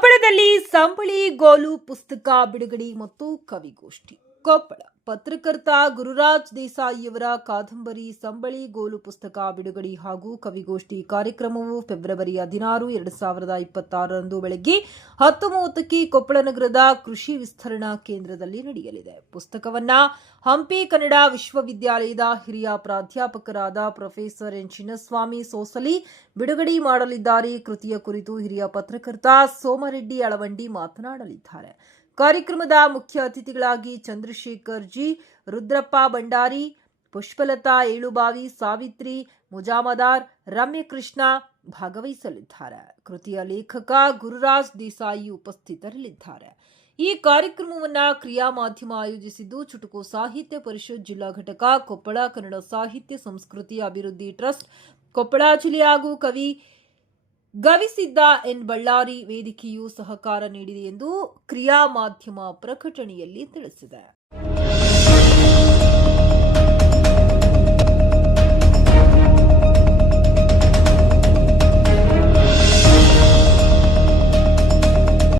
ಕೊಪ್ಪಳದಲ್ಲಿ ಸಂಬಳಿ ಗೋಲು ಪುಸ್ತಕ ಬಿಡುಗಡೆ ಮತ್ತು ಕವಿಗೋಷ್ಠಿ. ಕೊಪ್ಪಳ ಪತ್ರಕರ್ತ ಗುರುರಾಜ್ ದೇಸಾಯಿಯವರ ಕಾದಂಬರಿ ಸಂಬಳಿ ಗೋಲು ಪುಸ್ತಕ ಬಿಡುಗಡೆ ಹಾಗೂ ಕವಿಗೋಷ್ಠಿ ಕಾರ್ಯಕ್ರಮವು ಫೆಬ್ರವರಿ ಹದಿನಾರು, ಎರಡು ಸಾವಿರದ ಇಪ್ಪತ್ತಾರರಂದು ಬೆಳಗ್ಗೆ ಹತ್ತು ಮೂವತ್ತಕ್ಕೆ ಕೊಪ್ಪಳ ನಗರದ ಕೃಷಿ ವಿಸ್ತರಣಾ ಕೇಂದ್ರದಲ್ಲಿ ನಡೆಯಲಿದೆ. ಪುಸ್ತಕವನ್ನ ಹಂಪಿ ಕನ್ನಡ ವಿಶ್ವವಿದ್ಯಾಲಯದ ಹಿರಿಯ ಪ್ರಾಧ್ಯಾಪಕರಾದ ಪ್ರೊಫೆಸರ್ ಎನ್ ಚಿನ್ನಸ್ವಾಮಿ ಸೋಸಲಿ ಬಿಡುಗಡೆ ಮಾಡಲಿದ್ದಾರೆ. ಕೃತಿಯ ಕುರಿತು ಹಿರಿಯ ಪತ್ರಕರ್ತ ಸೋಮರೆಡ್ಡಿ ಅಳವಂಡಿ ಮಾತನಾಡಲಿದ್ದಾರೆ. ಕಾರ್ಯಕ್ರಮದ ಮುಖ್ಯ ಅತಿಥಿಗಳಾಗಿ ಚಂದ್ರಶೇಖರ್ ಜಿ, ರುದ್ರಪ್ಪ ಭಂಡಾರಿ, ಪುಷ್ಪಲತಾ ಏಳುಬಾವಿ, ಸಾವಿತ್ರಿ, ಮುಜಾಮದಾರ್, ರಮ್ಯಕೃಷ್ಣ ಭಾಗವಹಿಸಲಿದ್ದಾರೆ. ಕೃತಿಯ ಲೇಖಕ ಗುರುರಾಜ್ ದೇಸಾಯಿ ಉಪಸ್ಥಿತರಿಲ್ಲಿದ್ದಾರೆ ಈ ಕಾರ್ಯಕ್ರಮವನ್ನು ಕ್ರಿಯಾ ಮಾಧ್ಯಮ ಆಯೋಜಿಸಿದ್ದು ಚುಟುಕು ಸಾಹಿತ್ಯ ಪರಿಷತ್ ಜಿಲ್ಲಾ ಘಟಕ, ಕೊಪ್ಪಳ ಕನ್ನಡ ಸಾಹಿತ್ಯ ಸಂಸ್ಕೃತಿ ಅಭಿವೃದ್ಧಿ ಟ್ರಸ್ಟ್, ಕೊಪ್ಪಳ ಜಿಲ್ಲೆ ಹಾಗೂ ಕವಿ ಗವಿಸಿದ್ದ ಎನ್ ಬಳ್ಳಾರಿ ವೇದಿಕೆಯು ಸಹಕಾರ ನೀಡಿದೆ ಎಂದು ಕ್ರಿಯಾ ಮಾಧ್ಯಮ ಪ್ರಕಟಣೆಯಲ್ಲಿ ತಿಳಿಸಿದೆ.